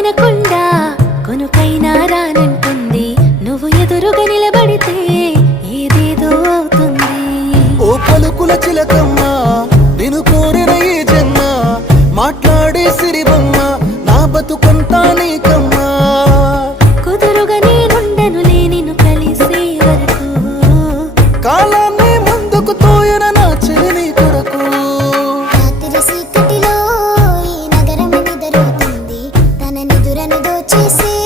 వినకుండా కొనుకైనా రానంటుంది. నువ్వు ఎదురుగా నిలబడితే ఏదేదో అవుతుంది ఓ పలుకుల చిలకమ్మ నేను కోరిన ఈ జన్మ మాట్లాడే సిరిబమ్మ నా బతుకుంటా నీకమ్మా. కుదురుగా నేనుండను నిన్ను కలిసే వరకు. కాల ముదురను దోచేసి